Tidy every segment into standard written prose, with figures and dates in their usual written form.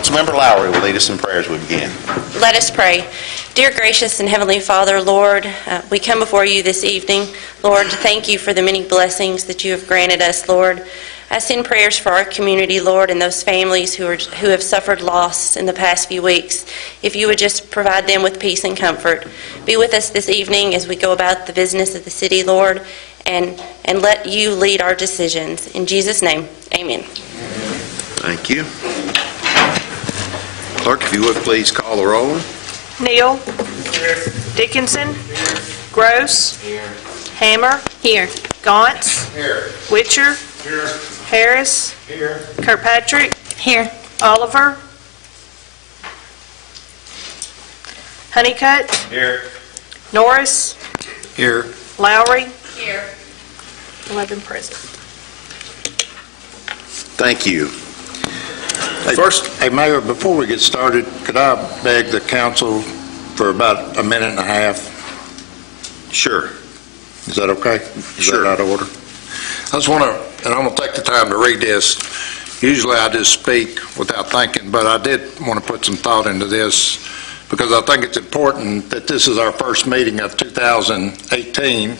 Councilmember Lowry will lead us in prayer as we begin. Let us pray. Dear gracious and heavenly Father, Lord, we come before you this evening, Lord, to thank you for the many blessings that you have granted us, Lord. I send prayers for our community, Lord, and those families who have suffered loss in the past few weeks. If you would just provide them with peace and comfort. Be with us this evening as we go about the business of the city, Lord, and let you lead our decisions. In Jesus' name, amen. Thank you. Clerk, if you would please call the roll. Neal. Here. Dickinson. Here. Gross. Here. Hammer. Here. Gauntz. Here. Witcher. Here. Harris. Here. Kirkpatrick. Here. Oliver. Honeycutt. Here. Norris. Here. Lowry. Here. 11 present. Thank you. Hey, Mayor, before we get started, could I beg the council for about a minute and a half? Sure. Is that okay? Sure. Is that out of order? I just want to, and I'm going to take the time to read this. Usually I just speak without thinking, but I did want to put some thought into this because I think it's important that this is our first meeting of 2018.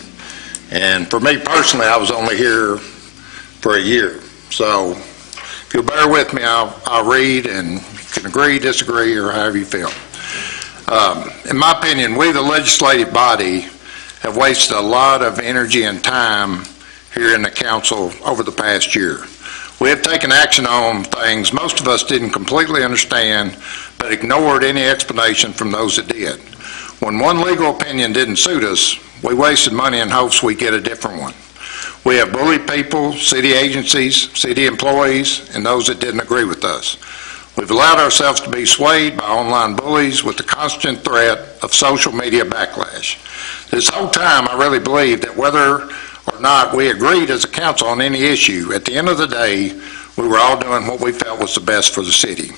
And for me personally, I was only here for a year. So if you'll bear with me, I'll read, and you can agree, disagree, or however you feel. In my opinion, we, the legislative body, have wasted a lot of energy and time here in the council over the past year. We have taken action on things most of us didn't completely understand, but ignored any explanation from those that did. When one legal opinion didn't suit us, we wasted money in hopes we get a different one. We have bullied people, city agencies, city employees, and those that didn't agree with us. We've allowed ourselves to be swayed by online bullies with the constant threat of social media backlash. This whole time, I really believe that whether or not we agreed as a council on any issue, at the end of the day, we were all doing what we felt was the best for the city.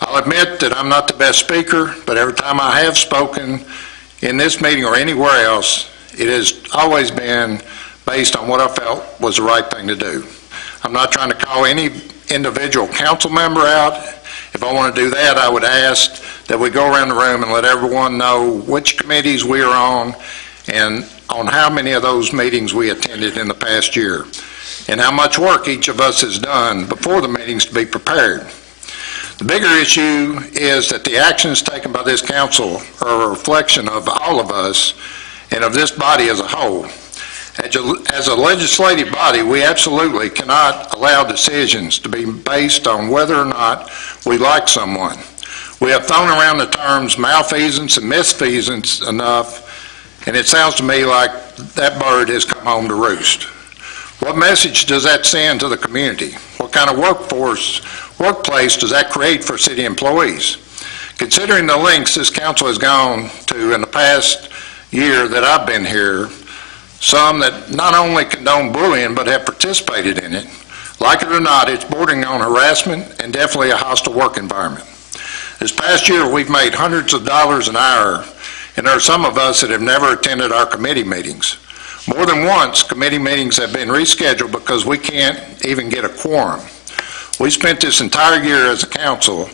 I'll admit that I'm not the best speaker, but every time I have spoken in this meeting or anywhere else, it has always been based on what I felt was the right thing to do. I'm not trying to call any individual council member out. If I want to do that, I would ask that we go around the room and let everyone know which committees we are on and on how many of those meetings we attended in the past year and how much work each of us has done before the meetings to be prepared. The bigger issue is that the actions taken by this council are a reflection of all of us and of this body as a whole. As a legislative body, we absolutely cannot allow decisions to be based on whether or not we like someone. We have thrown around the terms malfeasance and misfeasance enough, and it sounds to me like that bird has come home to roost. What message does that send to the community? What kind of workplace does that create for city employees? Considering the lengths this council has gone to in the past year that I've been here, some that not only condone bullying but have participated in it, like it or not, it's bordering on harassment and definitely a hostile work environment. This past year, we've made hundreds of dollars an hour, and there are some of us that have never attended our committee meetings. More than once, committee meetings have been rescheduled because we can't even get a quorum. We spent this entire year as a council,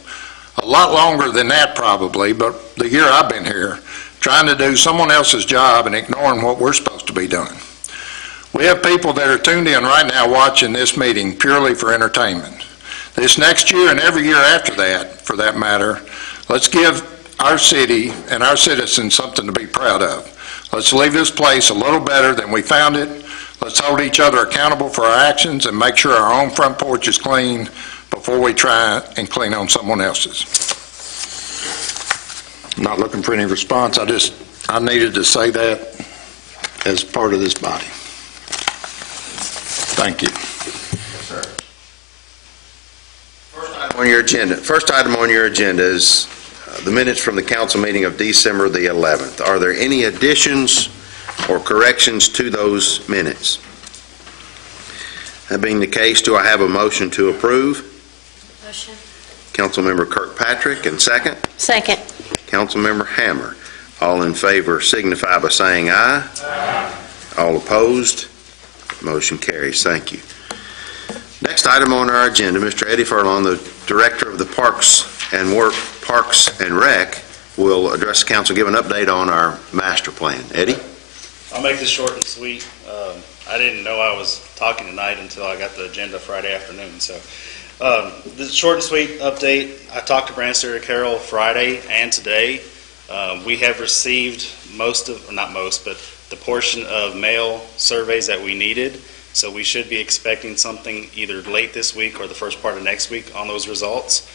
a lot longer than that probably, but the year I've been here, trying to do someone else's job and ignoring what we're supposed to be doing. We have people that are tuned in right now watching this meeting purely for entertainment. This next year and every year after that, for that matter, let's give our city and our citizens something to be proud of. Let's leave this place a little better than we found it. Let's hold each other accountable for our actions and make sure our own front porch is clean before we try and clean on someone else's. I'm not looking for any response. I needed to say that as part of this body. Thank you. Yes, sir. First item on your agenda is the minutes from the council meeting of December the 11th. Are there any additions or corrections to those minutes? That being the case, do I have a motion to approve? Motion. Councilmember Kirkpatrick, and second? Second. Councilmember Hammer. All in favor signify by saying aye. Aye. All opposed? Motion carries. Thank you. Next item on our agenda, Mr. Eddie Furlong, the Director of the Parks and Rec, will address the council, give an update on our master plan. Eddie? I'll make this short and sweet. I didn't know I was talking tonight until I got the agenda Friday afternoon. So this short and sweet update. I talked to Branster Carroll Friday and today. We have received the portion of mail surveys that we needed. So we should be expecting something either late this week or the first part of next week on those results.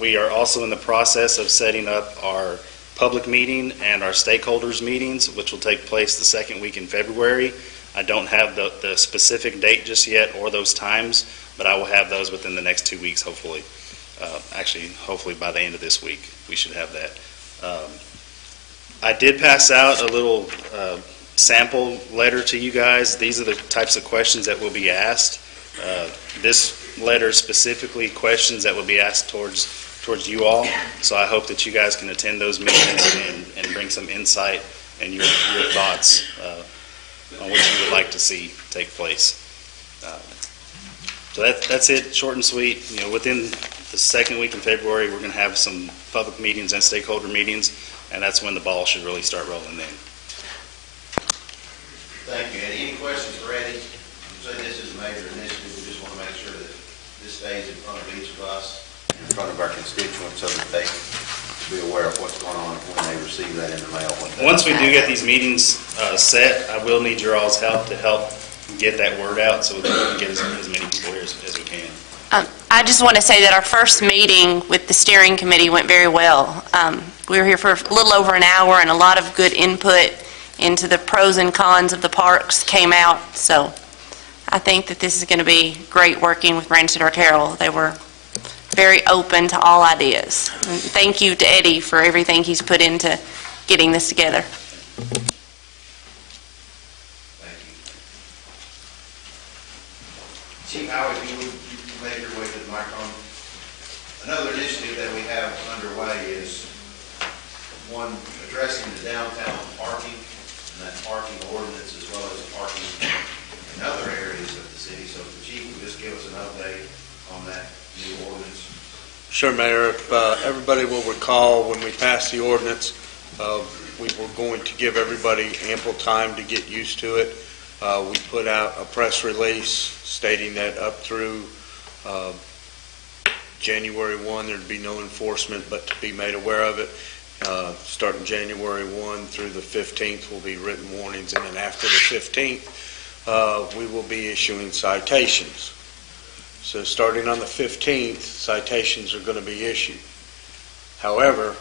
We are also in the process of setting up our public meeting and our stakeholders meetings, which will take place the second week in February. I don't have the specific date just yet or those times, but I will have those within the next 2 weeks, hopefully. Hopefully by the end of this week, we should have that. I did pass out a little sample letter to you guys. These are the types of questions that will be asked. This letter specifically questions that will be asked towards you all. So I hope that you guys can attend those meetings and bring some insight and your thoughts on what you would like to see take place. So that's it, short and sweet. Within the second week in February, we're going to have some public meetings and stakeholder meetings, and that's when the ball should really start rolling in. Thank you, Eddie. Any questions for Eddie? You say this is a major initiative. We just want to make sure that this stays in front of each of us, in front of our constituents, so that they be aware of what's going on when they receive that in the mail. Once we do get these meetings set, I will need your all's help to help get that word out so that we can get as many people here as we can. I just want to say that our first meeting with the steering committee went very well. We were here for a little over an hour, and a lot of good input into the pros and cons of the parks came out. So I think that this is going to be great working with Branster Carroll. They were very open to all ideas. And thank you to Eddie for everything he's put into getting this together. Thank you. Chief Howard, if you would make your way to the microphone. Another initiative that we have underway is one addressing the downtown parking, and that parking ordinance as well as parking in other areas of the city. So if the chief would just give us an update on that new ordinance. Sure, Mayor. If everybody will recall, when we passed the ordinance, we were going to give everybody ample time to get used to it. We put out a press release stating that up through January 1, there'd be no enforcement, but to be made aware of it. Starting January 1 through the 15th will be written warnings, and then after the 15th, we will be issuing citations. So starting on the 15th, citations are going to be issued. However,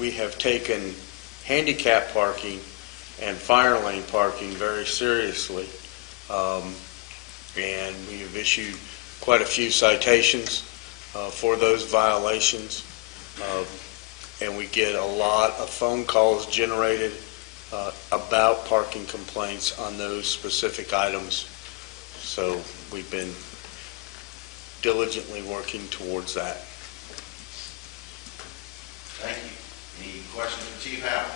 we have taken handicap parking and fire lane parking very seriously, and we have issued quite a few citations for those violations, and we get a lot of phone calls generated about parking complaints on those specific items. So we've been diligently working towards that. Thank you. Any questions for Chief Howard?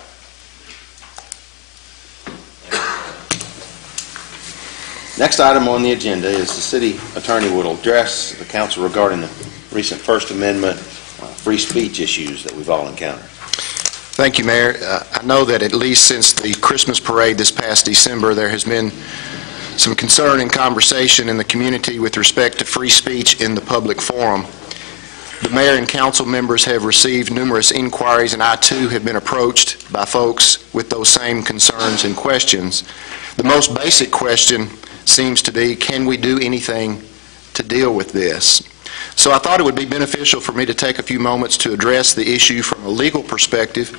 Next item on the agenda is the city attorney will address the council regarding the recent First Amendment free speech issues that we've all encountered. Thank you, Mayor. I know that at least since the Christmas parade this past December, there has been some concern and conversation in the community with respect to free speech in the public forum. The mayor and council members have received numerous inquiries, and I too have been approached by folks with those same concerns and questions. The most basic question seems to be, can we do anything to deal with this? So I thought it would be beneficial for me to take a few moments to address the issue from a legal perspective,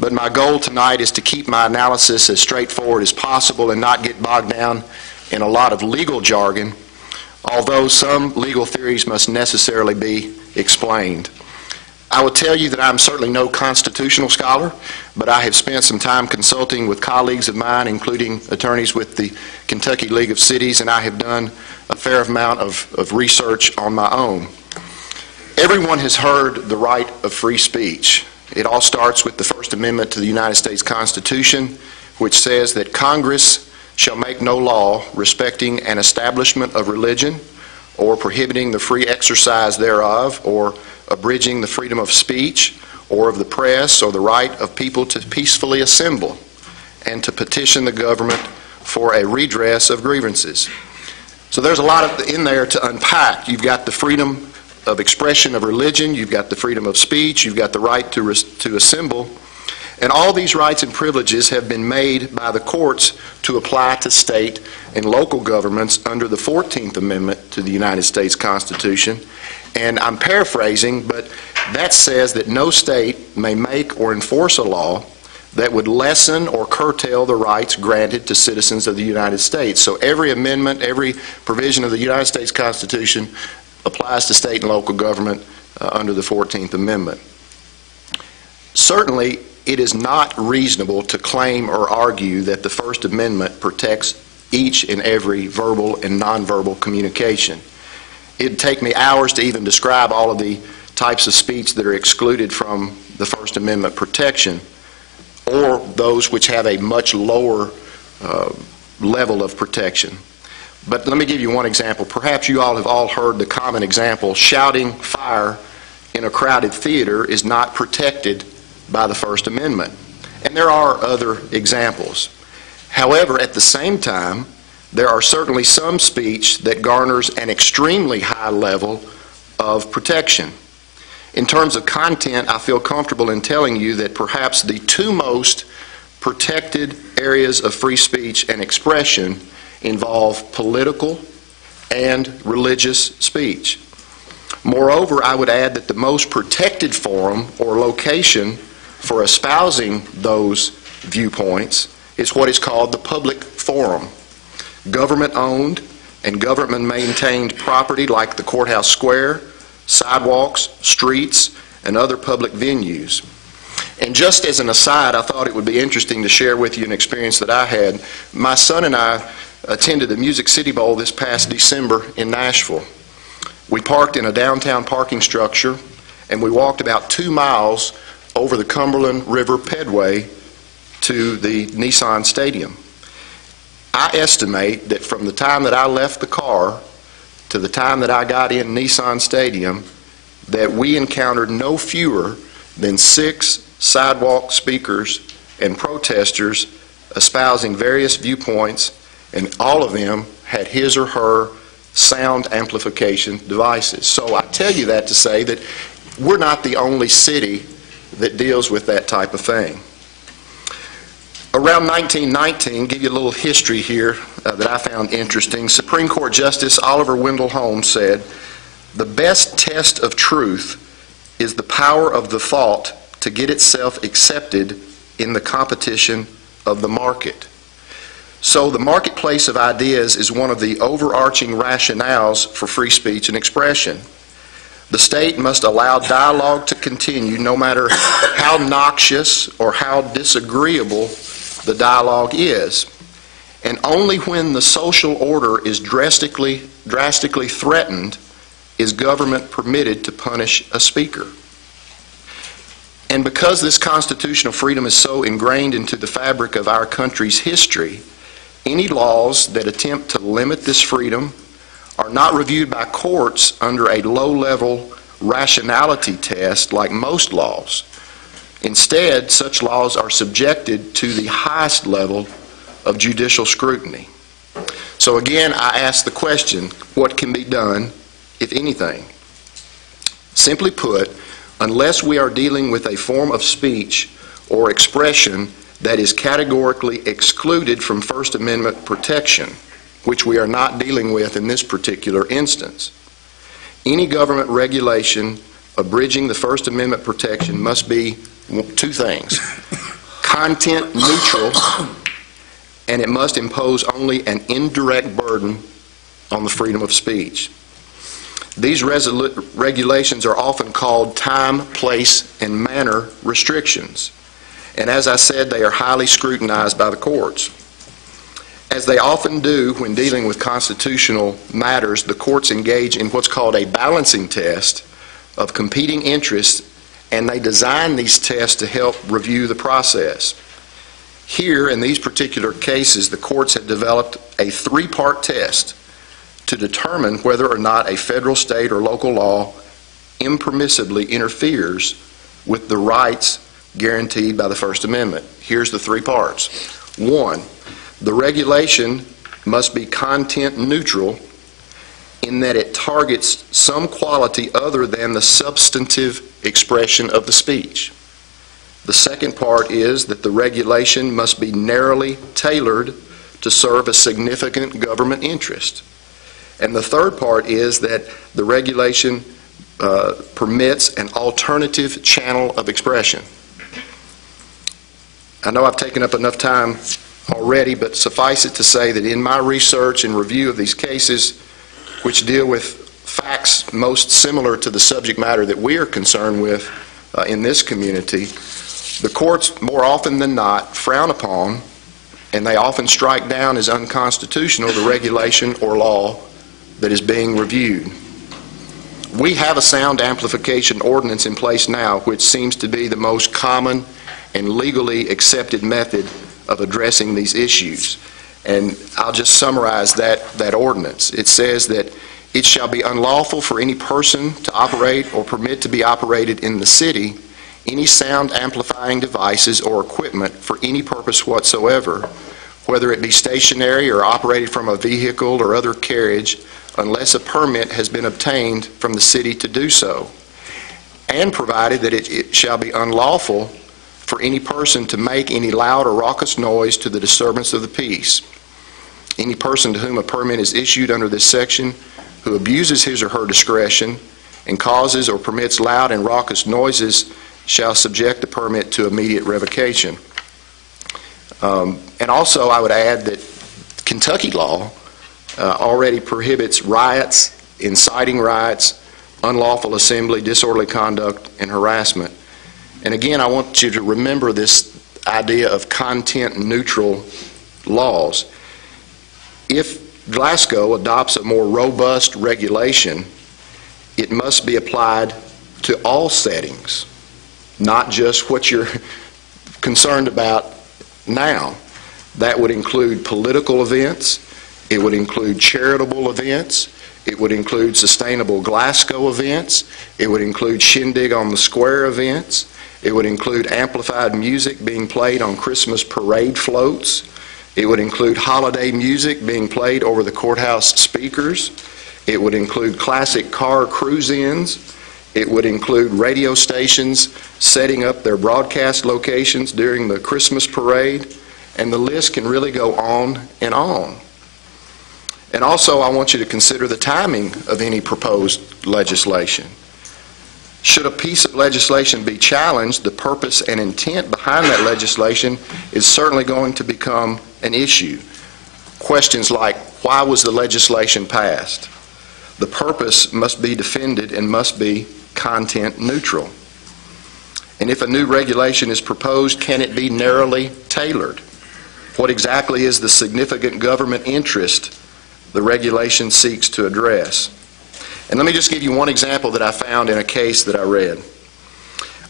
but my goal tonight is to keep my analysis as straightforward as possible and not get bogged down in a lot of legal jargon, although some legal theories must necessarily be explained. I will tell you that I'm certainly no constitutional scholar, but I have spent some time consulting with colleagues of mine, including attorneys with the Kentucky League of Cities, and I have done a fair amount of research on my own. Everyone has heard the right of free speech. It all starts with the First Amendment to the United States Constitution, which says that Congress shall make no law respecting an establishment of religion or prohibiting the free exercise thereof, or abridging the freedom of speech, or of the press, or the right of people to peacefully assemble and to petition the government for a redress of grievances. So there's a lot in there to unpack. You've got the freedom of expression of religion, you've got the freedom of speech, you've got the right to assemble, and all these rights and privileges have been made by the courts to apply to state and local governments under the 14th Amendment to the United States Constitution. And I'm paraphrasing, but that says that no state may make or enforce a law that would lessen or curtail the rights granted to citizens of the United States. So every amendment, every provision of the United States Constitution applies to state and local government under the 14th Amendment. Certainly, it is not reasonable to claim or argue that the First Amendment protects each and every verbal and nonverbal communication. It'd take me hours to even describe all of the types of speech that are excluded from the First Amendment protection, or those which have a much lower level of protection. But let me give you one example. Perhaps you all have heard the common example: shouting fire in a crowded theater is not protected by the First Amendment. And there are other examples. However, at the same time, there are certainly some speech that garners an extremely high level of protection. In terms of content, I feel comfortable in telling you that perhaps the two most protected areas of free speech and expression involve political and religious speech. Moreover, I would add that the most protected forum or location for espousing those viewpoints is what is called the public forum. Government-owned and government-maintained property like the courthouse square, sidewalks, streets, and other public venues. And just as an aside, I thought it would be interesting to share with you an experience that I had. My son and I attended the Music City Bowl this past December in Nashville. We parked in a downtown parking structure, and we walked about 2 miles over the Cumberland River Pedway to the Nissan Stadium. I estimate that from the time that I left the car to the time that I got in Nissan Stadium, that we encountered no fewer than 6 sidewalk speakers and protesters espousing various viewpoints, and all of them had his or her sound amplification devices. So I tell you that to say that we're not the only city that deals with that type of thing. Around 1919, give you a little history here that I found interesting. Supreme Court Justice Oliver Wendell Holmes said, "The best test of truth is the power of the thought to get itself accepted in the competition of the market." So the marketplace of ideas is one of the overarching rationales for free speech and expression. The state must allow dialogue to continue no matter how noxious or how disagreeable the dialogue is. And only when the social order is drastically threatened is government permitted to punish a speaker. And because this constitutional freedom is so ingrained into the fabric of our country's history, any laws that attempt to limit this freedom are not reviewed by courts under a low-level rationality test like most laws. Instead, such laws are subjected to the highest level of judicial scrutiny. So again, I ask the question, what can be done, if anything? Simply put, unless we are dealing with a form of speech or expression that is categorically excluded from First Amendment protection, which we are not dealing with in this particular instance, any government regulation abridging the First Amendment protection must be two things: content neutral, and it must impose only an indirect burden on the freedom of speech. These regulations are often called time, place, and manner restrictions. And as I said, they are highly scrutinized by the courts. As they often do when dealing with constitutional matters, the courts engage in what's called a balancing test of competing interests, and they design these tests to help review the process. Here, in these particular cases, the courts have developed a 3-part test to determine whether or not a federal, state, or local law impermissibly interferes with the rights guaranteed by the First Amendment. Here's the three parts. 1, the regulation must be content neutral in that it targets some quality other than the substantive expression of the speech. The second part is that the regulation must be narrowly tailored to serve a significant government interest. And the third part is that the regulation permits an alternative channel of expression. I know I've taken up enough time already, but suffice it to say that in my research and review of these cases, which deal with facts most similar to the subject matter that we are concerned with in this community, the courts more often than not frown upon, and they often strike down as unconstitutional, the regulation or law that is being reviewed. We have a sound amplification ordinance in place now, which seems to be the most common and legally accepted method of addressing these issues. And I'll just summarize that ordinance. It says that it shall be unlawful for any person to operate or permit to be operated in the city any sound amplifying devices or equipment for any purpose whatsoever, whether it be stationary or operated from a vehicle or other carriage, unless a permit has been obtained from the city to do so, and provided that it shall be unlawful for any person to make any loud or raucous noise to the disturbance of the peace. Any person to whom a permit is issued under this section who abuses his or her discretion and causes or permits loud and raucous noises shall subject the permit to immediate revocation. And also I would add that Kentucky law already prohibits riots, inciting riots, unlawful assembly, disorderly conduct, and harassment. And again, I want you to remember this idea of content-neutral laws. If Glasgow adopts a more robust regulation, it must be applied to all settings, not just what you're concerned about now. That would include political events, it would include charitable events, it would include sustainable Glasgow events, it would include Shindig on the Square events, it would include amplified music being played on Christmas parade floats, it would include holiday music being played over the courthouse speakers, it would include classic car cruise-ins, it would include radio stations setting up their broadcast locations during the Christmas parade, and the list can really go on and on. And also, I want you to consider the timing of any proposed legislation. Should a piece of legislation be challenged, the purpose and intent behind that legislation is certainly going to become an issue. Questions like, why was the legislation passed? The purpose must be defended and must be content neutral. And if a new regulation is proposed, can it be narrowly tailored? What exactly is the significant government interest the regulation seeks to address? And let me just give you one example that I found in a case that I read.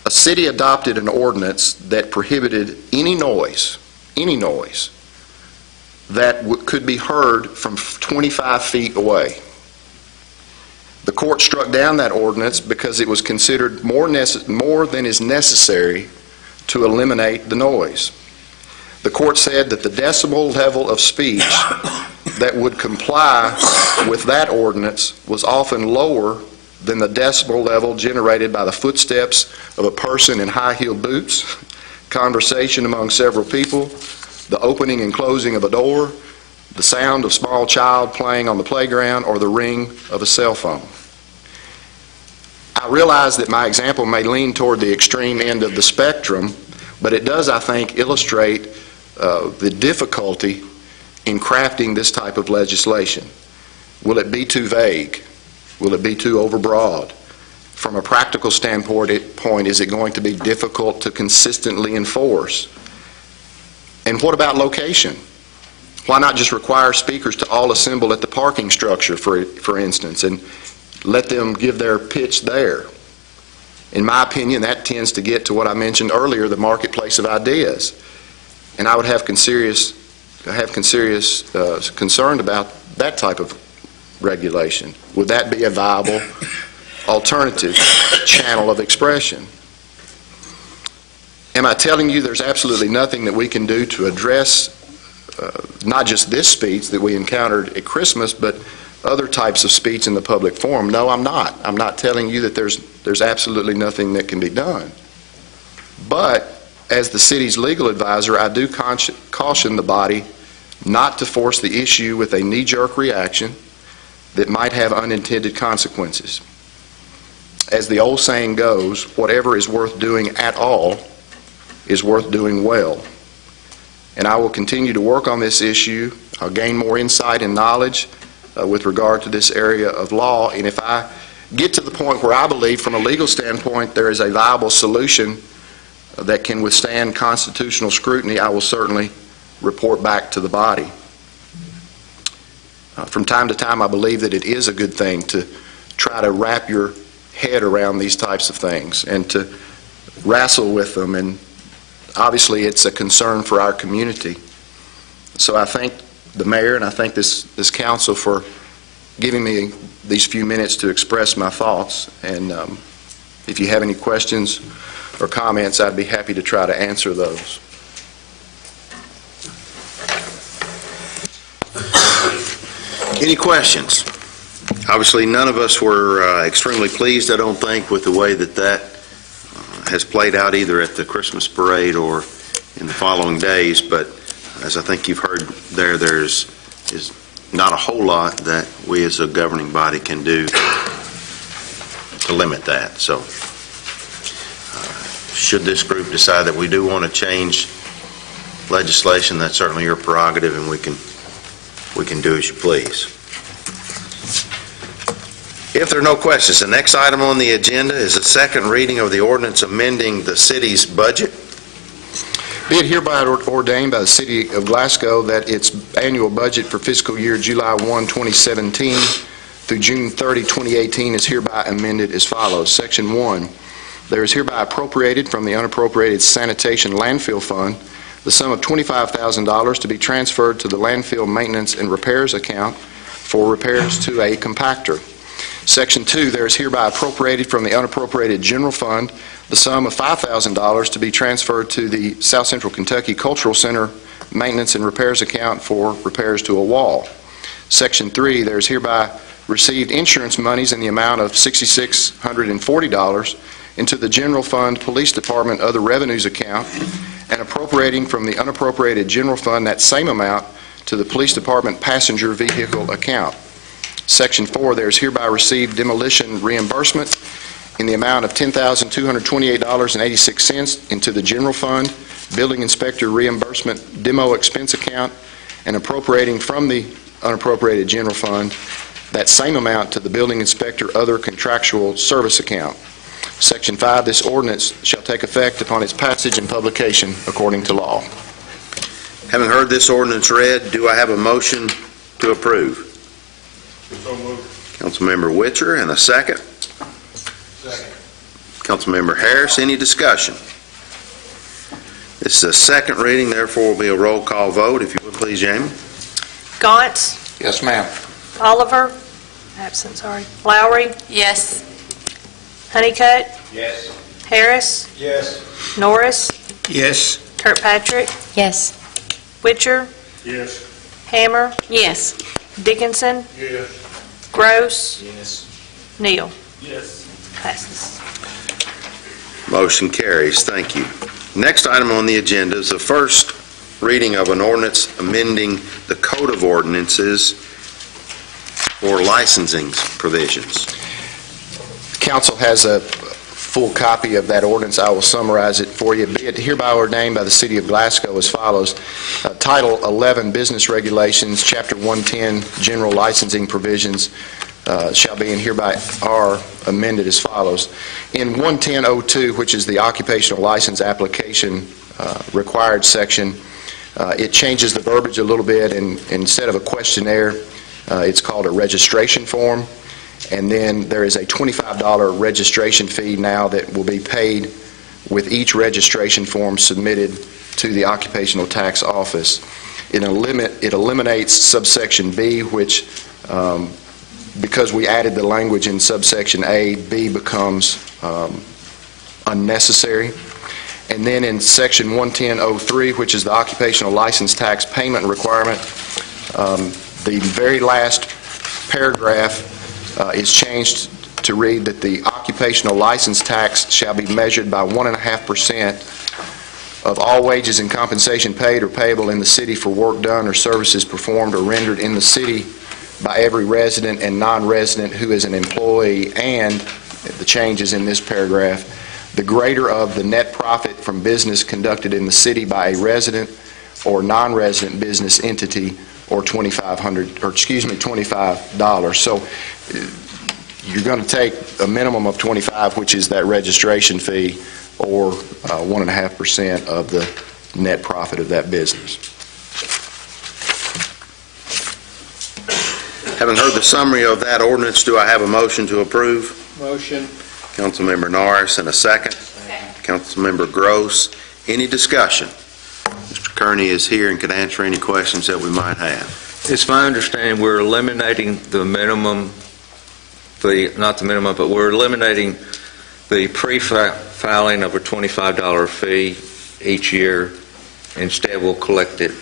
A city adopted an ordinance that prohibited any noise that could be heard from 25 feet away. The court struck down that ordinance because it was considered more than is necessary to eliminate the noise. The court said that the decibel level of speech that would comply with that ordinance was often lower than the decibel level generated by the footsteps of a person in high-heeled boots, conversation among several people, the opening and closing of a door, the sound of a small child playing on the playground, or the ring of a cell phone. I realize that my example may lean toward the extreme end of the spectrum, but it does, I think, illustrate the difficulty in crafting this type of legislation. Will it be too vague? Will it be too overbroad? From a practical standpoint, is it going to be difficult to consistently enforce? And what about location? Why not just require speakers to all assemble at the parking structure, for instance, and let them give their pitch there? In my opinion, that tends to get to what I mentioned earlier, the marketplace of ideas. And I would have serious concern about that type of regulation? Would that be a viable alternative channel of expression? Am I telling you there's absolutely nothing that we can do to address not just this speech that we encountered at Christmas, but other types of speech in the public forum? No, I'm not. I'm not telling you that there's absolutely nothing that can be done. But as the city's legal advisor, I do caution the body not to force the issue with a knee-jerk reaction that might have unintended consequences. As the old saying goes, whatever is worth doing at all is worth doing well. And I will continue to work on this issue. I'll gain more insight and knowledge with regard to this area of law. And if I get to the point where I believe from a legal standpoint there is a viable solution that can withstand constitutional scrutiny, I will certainly report back to the body. From time to time, I believe that it is a good thing to try to wrap your head around these types of things and to wrestle with them, and obviously it's a concern for our community. So I thank the mayor and I thank this council for giving me these few minutes to express my thoughts, and if you have any questions or comments, I'd be happy to try to answer those. Any questions? Obviously, none of us were extremely pleased, I don't think, with the way that has played out either at the Christmas parade or in the following days, but as I think you've heard there's not a whole lot that we as a governing body can do to limit that. So should this group decide that we do want to change legislation, that's certainly your prerogative, and we can do as you please. If there are no questions, the next item on the agenda is a second reading of the ordinance amending the city's budget. Be it hereby ordained by the City of Glasgow that its annual budget for fiscal year July 1, 2017 through June 30, 2018 is hereby amended as follows. Section 1, there is hereby appropriated from the unappropriated sanitation landfill fund the sum of $25,000 to be transferred to the landfill maintenance and repairs account for repairs to a compactor. Section 2, there is hereby appropriated from the unappropriated general fund the sum of $5,000 to be transferred to the South Central Kentucky Cultural Center maintenance and repairs account for repairs to a wall. Section 3, there is hereby received insurance monies in the amount of $6,640 into the general fund police department other revenues account, and appropriating from the unappropriated general fund that same amount to the police department passenger vehicle account. Section 4, there is hereby received demolition reimbursement in the amount of $10,228.86 into the general fund, building inspector reimbursement demo expense account, and appropriating from the unappropriated general fund that same amount to the building inspector other contractual service account. Section 5, this ordinance shall take effect upon its passage and publication according to law. Having heard this ordinance read, do I have a motion to approve? So moved. Councilmember Witcher, and a second? Second. Councilmember Harris, any discussion? This is a second reading, therefore will be a roll call vote. If you would please, Jamie. Gauntz, Yes, ma'am. Oliver, absent, sorry. Lowry, Yes. Honeycutt, Yes. Harris, Yes. Norris, Yes. Kirkpatrick, Yes. Witcher, Yes. Hammer, Yes. Dickinson, Yes. Gross, Yes. Neal. Yes. Passes. Motion carries. Thank you. Next item on the agenda is the first reading of an ordinance amending the Code of Ordinances for licensing provisions. Council has a full copy of that ordinance. I will summarize it for you. Be it hereby ordained by the City of Glasgow as follows. Title 11, Business Regulations, Chapter 110, General Licensing Provisions, shall be and hereby are amended as follows. In 110.02, which is the occupational license application required section, it changes the verbiage a little bit, and instead of a questionnaire, it's called a registration form. And then there is a $25 registration fee now that will be paid with each registration form submitted to the Occupational Tax Office. It eliminates subsection B, which because we added the language in subsection A, B becomes unnecessary. And then in section 110.03, which is the occupational license tax payment requirement, the very last paragraph is changed to read that the occupational license tax shall be measured by 1.5% of all wages and compensation paid or payable in the city for work done or services performed or rendered in the city by every resident and non-resident who is an employee, and the changes in this paragraph, the greater of the net profit from business conducted in the city by a resident or non-resident business entity, or $25. So you're going to take a minimum of 25, which is that registration fee, or 1.5% of the net profit of that business. Having heard the summary of that ordinance, do I have a motion to approve? Motion. Councilmember Norris, and a second. Councilmember Gross. Any discussion? Mr. Kearney is here and can answer any questions that we might have. It's my understanding we're eliminating the minimum, not the minimum, but we're eliminating the pre-filing of a $25 fee each year. Instead, we'll collect it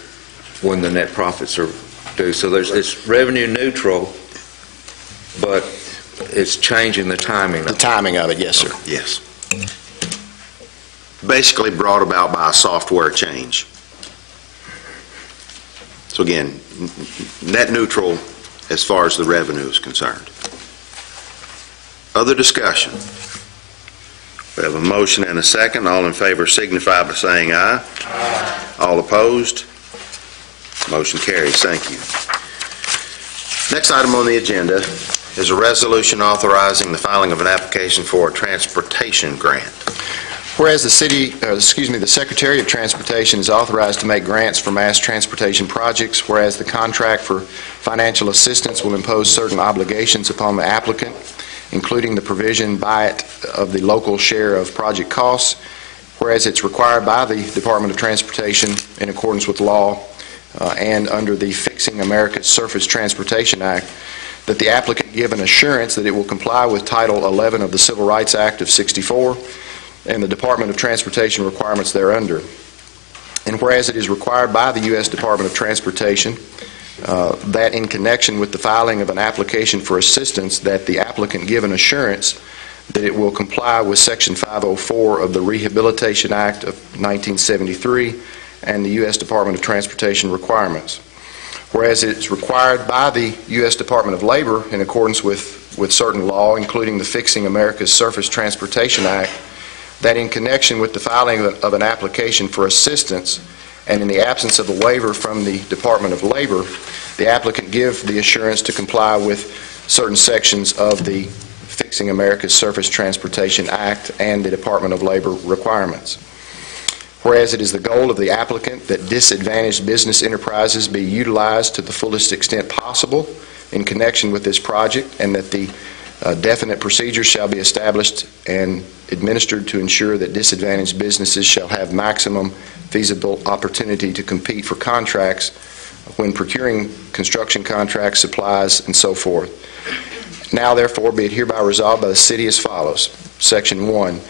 when the net profits are due. So it's revenue neutral, but it's changing the timing. The timing of it, yes, sir. Yes. Basically brought about by a software change. So again, net neutral as far as the revenue is concerned. Other discussion? We have a motion and a second. All in favor signify by saying aye. Aye. All opposed? Motion carries. Thank you. Next item on the agenda is a resolution authorizing the filing of an application for a transportation grant. Whereas the Secretary of Transportation is authorized to make grants for mass transportation projects, whereas the contract for financial assistance will impose certain obligations upon the applicant, including the provision by it of the local share of project costs, whereas it's required by the Department of Transportation in accordance with law and under the Fixing America's Surface Transportation Act, that the applicant give an assurance that it will comply with Title 11 of the Civil Rights Act of '64 and the Department of Transportation requirements thereunder. And whereas it is required by the U.S. Department of Transportation that in connection with the filing of an application for assistance, that the applicant give an assurance that it will comply with Section 504 of the Rehabilitation Act of 1973 and the U.S. Department of Transportation requirements. Whereas it's required by the U.S. Department of Labor in accordance with certain law, including the Fixing America's Surface Transportation Act, that in connection with the filing of an application for assistance and in the absence of a waiver from the Department of Labor, the applicant give the assurance to comply with certain sections of the Fixing America's Surface Transportation Act and the Department of Labor requirements. Whereas it is the goal of the applicant that disadvantaged business enterprises be utilized to the fullest extent possible in connection with this project, and that the definite procedures shall be established and administered to ensure that disadvantaged businesses shall have maximum feasible opportunity to compete for contracts when procuring construction contracts, supplies, and so forth. Now, therefore, be it hereby resolved by the city as follows. Section 1,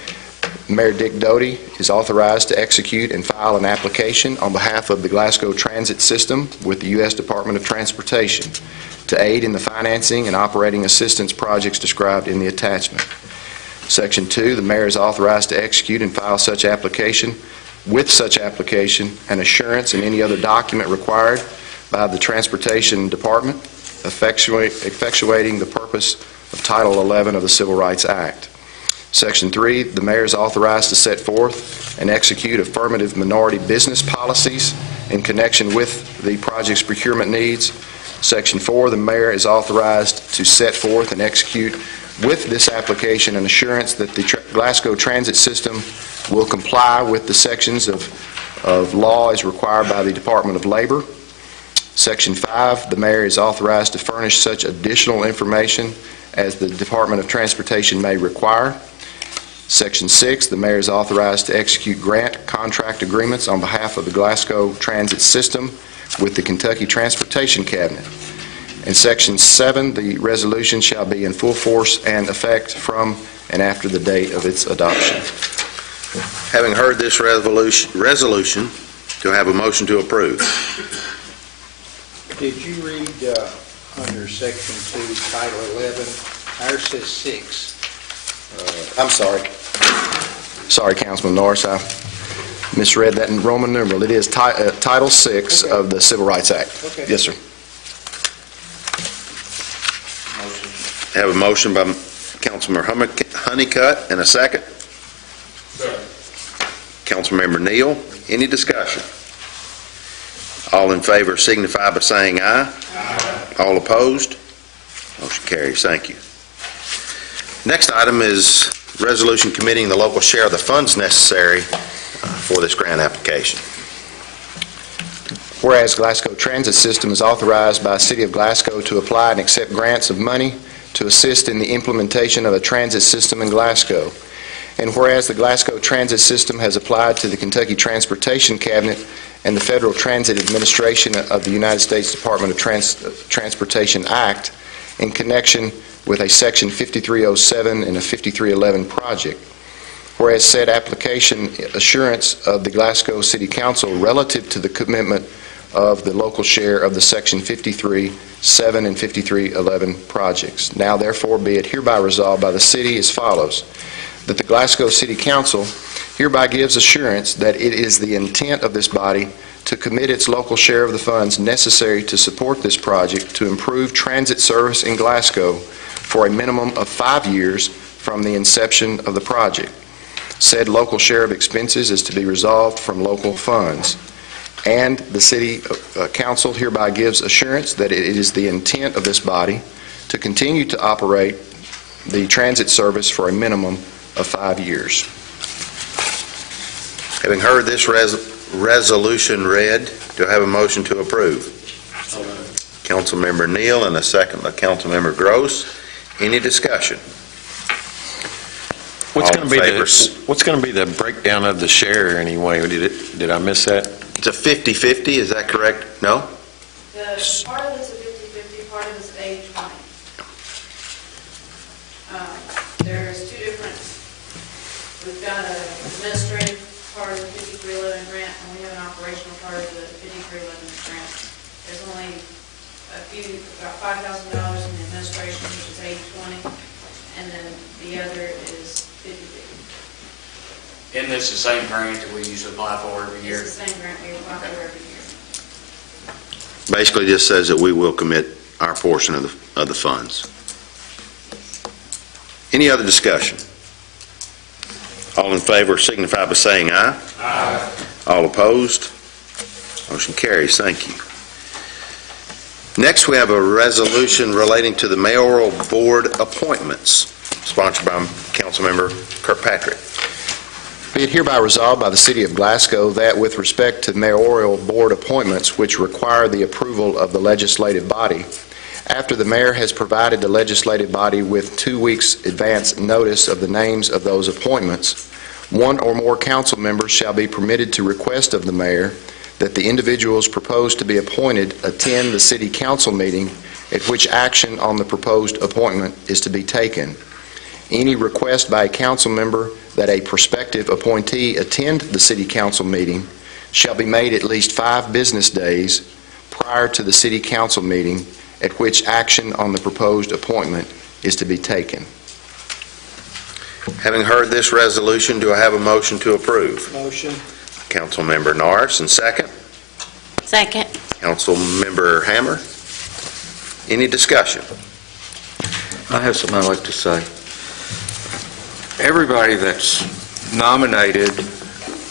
Mayor Dick Doty is authorized to execute and file an application on behalf of the Glasgow Transit System with the U.S. Department of Transportation to aid in the financing and operating assistance projects described in the attachment. Section 2, the mayor is authorized to execute and file such application, with such application, an assurance and any other document required by the Transportation Department, effectuating the purpose of Title 11 of the Civil Rights Act. Section 3, the mayor is authorized to set forth and execute affirmative minority business policies in connection with the project's procurement needs. Section 4, the mayor is authorized to set forth and execute with this application an assurance that the Glasgow Transit System will comply with the sections of law as required by the Department of Labor. Section 5, the mayor is authorized to furnish such additional information as the Department of Transportation may require. Section 6, the mayor is authorized to execute grant contract agreements on behalf of the Glasgow Transit System with the Kentucky Transportation Cabinet. In Section 7, the resolution shall be in full force and effect from and after the date of its adoption. Having heard this resolution, do I have a motion to approve? Did you read under Section 2, Title 11? Ours says 6. I'm sorry. Sorry, Councilman Norris, I misread that in Roman numeral. It is Title 6 of the Civil Rights Act. Okay. Yes, sir. I have a motion by Councilmember Honeycutt and a second. Councilmember Neal. Any discussion? All in favor signify by saying aye. Aye. All opposed? Motion carries. Thank you. Next item is resolution committing the local share of the funds necessary for this grant application. Whereas Glasgow Transit System is authorized by the City of Glasgow to apply and accept grants of money to assist in the implementation of a transit system in Glasgow. And whereas the Glasgow Transit System has applied to the Kentucky Transportation Cabinet and the Federal Transit Administration of the United States Department of Transportation Act in connection with a Section 5307 and a 5311 project. Whereas said application assurance of the Glasgow City Council relative to the commitment of the local share of the Section 5307 and 5311 projects. Now therefore be it hereby resolved by the city as follows: that the Glasgow City Council hereby gives assurance that it is the intent of this body to commit its local share of the funds necessary to support this project to improve transit service in Glasgow for a minimum of 5 years from the inception of the project. Said local share of expenses is to be resolved from local funds. And the City Council hereby gives assurance that it is the intent of this body to continue to operate the transit service for a minimum of 5 years. Having heard this resolution read, do I have a motion to approve? Councilmember Neal and a second by Councilmember Gross. Any discussion? What's All in favor? what's going to be the breakdown of the share anyway? Did I miss that? It's a 50-50, is that correct? No? Part of it's a 50-50, part of it's age 20. There's two different, we've got an administrative part of the 5311 grant, and we have an operational part of the 5311 grant. There's only about $5,000 in the administration, which is age 20, and then the other is 50-50. Isn't this the same grant that we usually apply for every year? It's the same grant we apply for every year. Basically, this says that we will commit our portion of the funds. Any other discussion? All in favor signify by saying aye. Aye. All opposed? Motion carries. Thank you. Next, we have a resolution relating to the mayoral board appointments, sponsored by Councilmember Kirkpatrick. Be it hereby resolved by the City of Glasgow that with respect to mayoral board appointments which require the approval of the legislative body, after the mayor has provided the legislative body with 2 weeks advance notice of the names of those appointments, one or more council members shall be permitted to request of the mayor that the individuals proposed to be appointed attend the city council meeting at which action on the proposed appointment is to be taken. Any request by a council member that a prospective appointee attend the city council meeting shall be made at least 5 business days prior to the city council meeting at which action on the proposed appointment is to be taken. Having heard this resolution, do I have a motion to approve? Motion. Councilmember Norris, and second? Second. Councilmember Hammer. Any discussion? I have something I'd like to say. Everybody that's nominated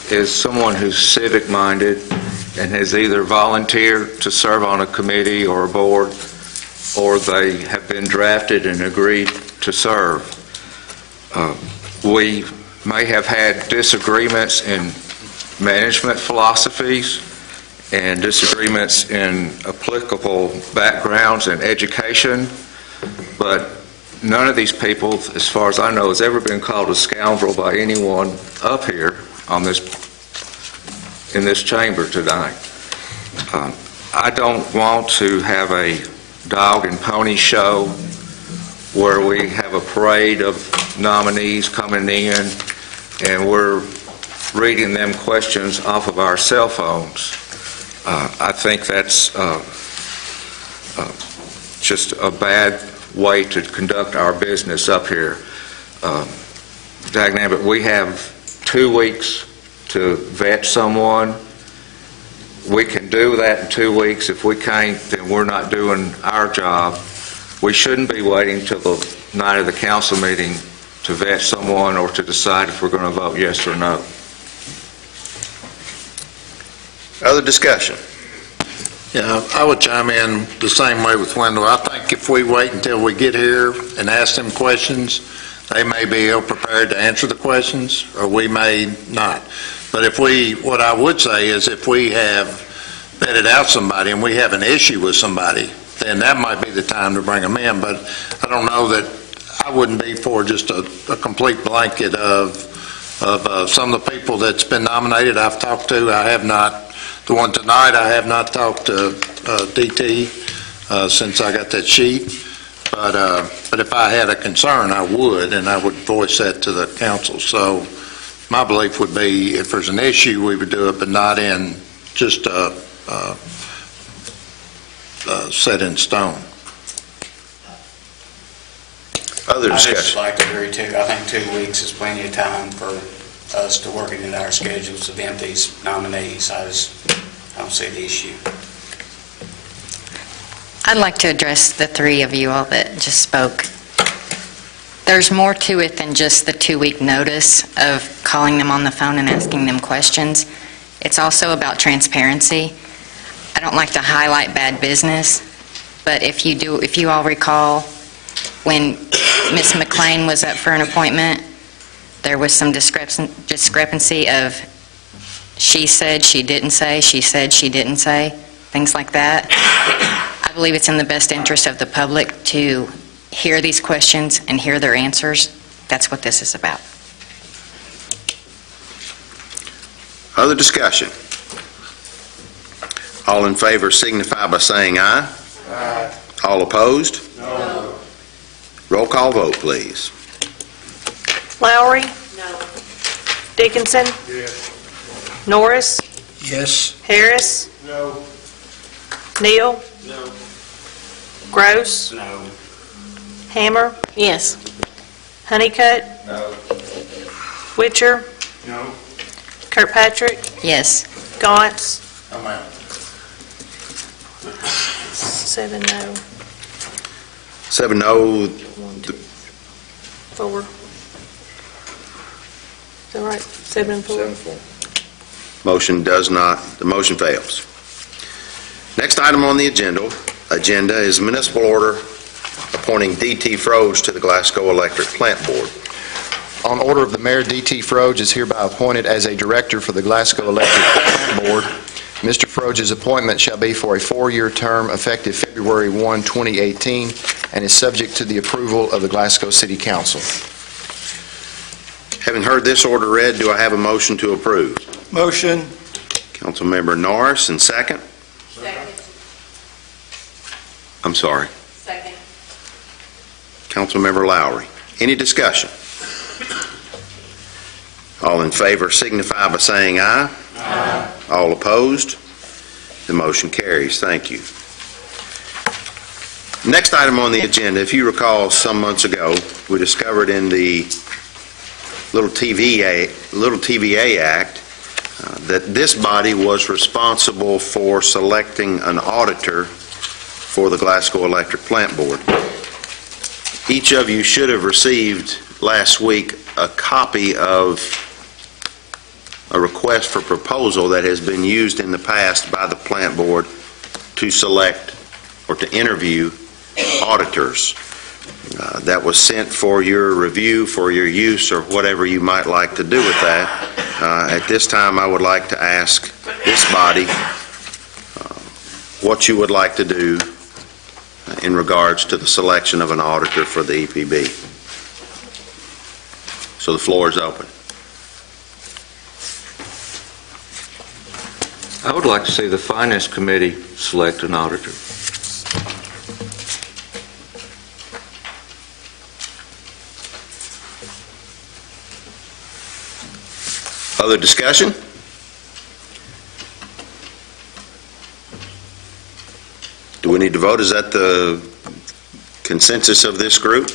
is someone who's civic-minded and has either volunteered to serve on a committee or a board, or they have been drafted and agreed to serve. We may have had disagreements in management philosophies and disagreements in applicable backgrounds and education, but none of these people, as far as I know, has ever been called a scoundrel by anyone up here in this chamber tonight. I don't want to have a dog and pony show where we have a parade of nominees coming in, and we're reading them questions off of our cell phones. I think that's just a bad way to conduct our business up here. Dagnabbit, we have 2 weeks to vet someone. We can do that in 2 weeks. If we can't, then we're not doing our job. We shouldn't be waiting till the night of the council meeting to vet someone or to decide if we're going to vote yes or no. Other discussion? Yeah, I would chime in the same way with Wendell. I think if we wait until we get here and ask them questions, they may be ill prepared to answer the questions, or we may not. But what I would say is if we have vetted out somebody and we have an issue with somebody, then that might be the time to bring them in. But I don't know that I wouldn't be for just a complete blanket of some of the people that's been nominated I've talked to. I have not. The one tonight, I have not talked to DT since I got that sheet. But if I had a concern, I would, and I would voice that to the council. So my belief would be if there's an issue, we would do it, but not in just set in stone. Other I just discussion? like to agree too. I think 2 weeks is plenty of time for us to work it into our schedules to vent these nominees. I don't see the issue. I'd like to address the 3 of you all that just spoke. There's more to it than just the 2-week notice of calling them on the phone and asking them questions. It's also about transparency. I don't like to highlight bad business, but if you all recall, when Ms. McLean was up for an appointment, there was some discrepancy of she said, she didn't say, she said, she didn't say, things like that. I believe it's in the best interest of the public to hear these questions and hear their answers. That's what this is about. Other discussion? All in favor signify by saying aye. Aye. All opposed? No. Roll call vote, please. Lowry, No. Dickinson, Yes. Norris, Yes. Harris, No. Neal, No. Gross, No. Hammer, Yes. Honeycutt, No. Witcher, No. Kirkpatrick, Yes. Gauntz, I'm out. 7 no, 7 no. 4. Is that right? 7 and 4? The motion fails. Next item on the agenda is municipal order appointing D.T. Froge to the Glasgow Electric Plant Board. On order of the mayor, D.T. Froge is hereby appointed as a director for the Glasgow Electric Plant Board. Mr. Froge's appointment shall be for a 4-year term effective February 1, 2018, and is subject to the approval of the Glasgow City Council. Having heard this order read, do I have a motion to approve? Motion. Councilmember Norris, and second? Second. I'm sorry. Second. Councilmember Lowry. Any discussion? All in favor signify by saying aye. Aye. All opposed? The motion carries. Thank you. Next item on the agenda, if you recall some months ago, we discovered in the Little TVA Act that this body was responsible for selecting an auditor for the Glasgow Electric Plant Board. Each of you should have received last week a copy of a request for proposal that has been used in the past by the plant board to select or to interview auditors. That was sent for your review, for your use, or whatever you might like to do with that. At this time, I would like to ask this body what you would like to do in regards to the selection of an auditor for the EPB. So the floor is open. I would like to see the Finance Committee select an auditor. Other discussion? Do we need to vote? Is that the consensus of this group?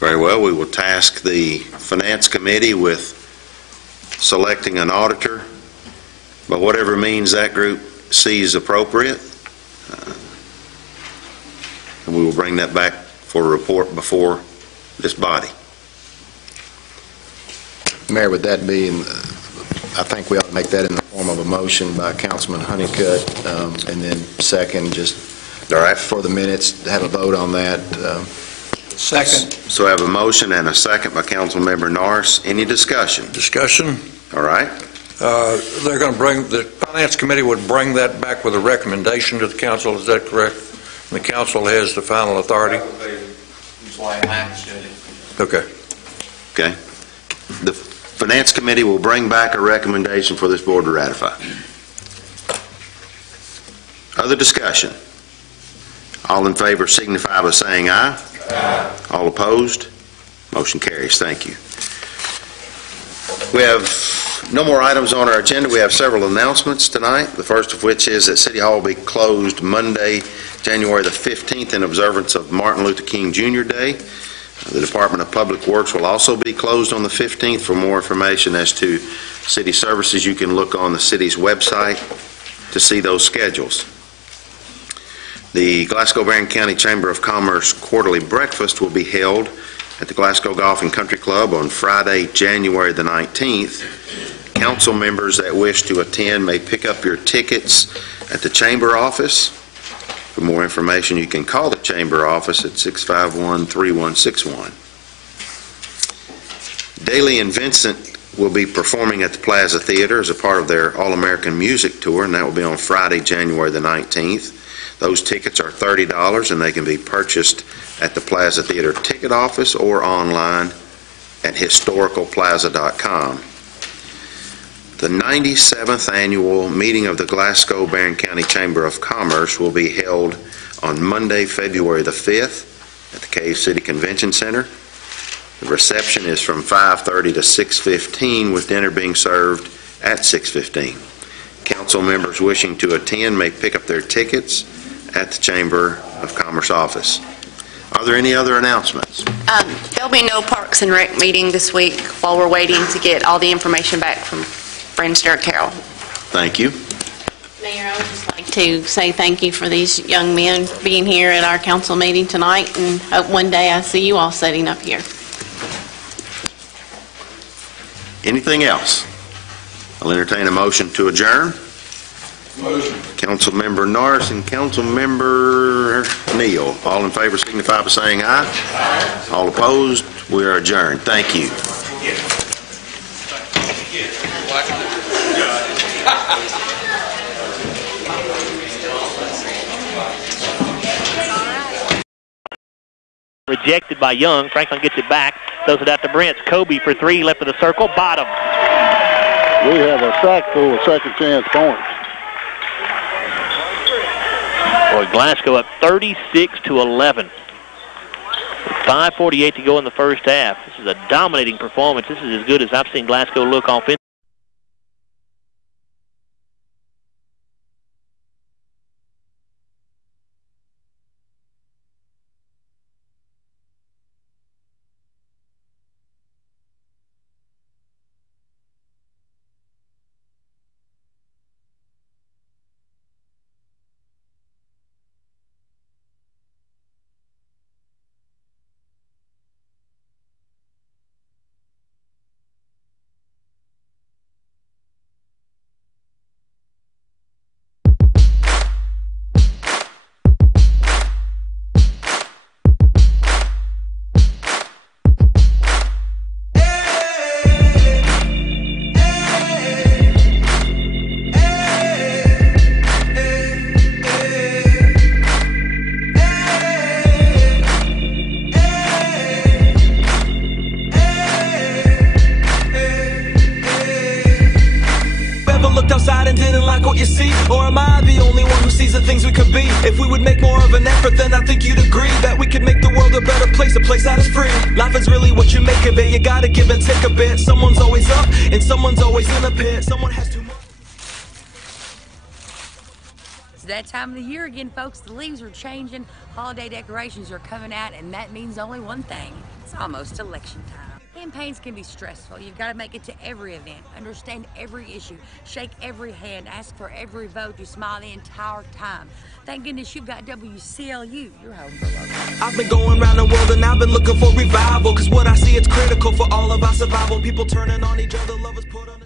Very well, we will task the Finance Committee with selecting an auditor by whatever means that group sees appropriate. And we will bring that back for a report before this body. Mayor, would that be, I think we ought to make that in the form of a motion by Councilman Honeycutt, and then second, just All right. for the minutes, have a vote on that. Second. So I have a motion and a second by Councilmember Norris. Any discussion? Discussion. All right. They're going to bring, the Finance Committee would bring that back with a recommendation to the council, is that correct? And the council has the final authority? Okay. Okay. The Finance Committee will bring back a recommendation for this board to ratify. Other discussion? All in favor signify by saying aye. Aye. All opposed? Motion carries. Thank you. We have no more items on our agenda. We have several announcements tonight, the first of which is that City Hall will be closed Monday, January the 15th in observance of Martin Luther King Jr. Day. The Department of Public Works will also be closed on the 15th. For more information as to city services, you can look on the city's website to see those schedules. The Glasgow-Barron County Chamber of Commerce quarterly breakfast will be held at the Glasgow Golf and Country Club on Friday, January the 19th. Council members that wish to attend may pick up your tickets at the Chamber office. For more information, you can call the Chamber office at 651-3161. Daly and Vincent will be performing at the Plaza Theater as a part of their All-American Music Tour, and that will be on Friday, January the 19th. Those tickets are $30, and they can be purchased at the Plaza Theater ticket office or online at historicalplaza.com. The 97th annual meeting of the Glasgow-Barron County Chamber of Commerce will be held on Monday, February the 5th at the Cave City Convention Center. The reception is from 5:30 to 6:15, with dinner being served at 6:15. Council members wishing to attend may pick up their tickets at the Chamber of Commerce office. Are there any other announcements? There'll be no Parks and Rec meeting this week while we're waiting to get all the information back from Branster Carroll. Thank you. Mayor, I would just like to say thank you for these young men being here at our council meeting tonight, and hope one day I see you all sitting up here. Anything else? I'll entertain a motion to adjourn. Motion. Councilmember Norris and Councilmember Neal. All in favor signify by saying aye. Aye. All opposed? We are adjourned. Thank you. Rejected by Young. Franklin gets it back. Throws it out to Brent. Kobe for three. Left of the circle. Bottom. We have a sack full of second chance points. Boy, Glasgow up 36-11. 5:48 to go in the first half. This is a dominating performance. This is as good as I've seen Glasgow look offensively. If we would make more of an effort, then I think you'd agree that we could make the world a better place. place, a place that is free. Life is really what you make of it. You gotta give and take a bit. Someone's always up and someone's always in a pit. Someone has too much. It's that time of the year again, folks. The leaves are changing, holiday decorations are coming out, and that means only one thing. It's almost election time. Campaigns can be stressful. You've got to make it to every event, understand every issue, shake every hand, ask for every vote, you smile the entire time. Thank goodness you've got WCLU, your home for local. I've been going around the world and I've been looking for revival, cause what I see it's critical for all of our survival. People turning on each other, lovers put on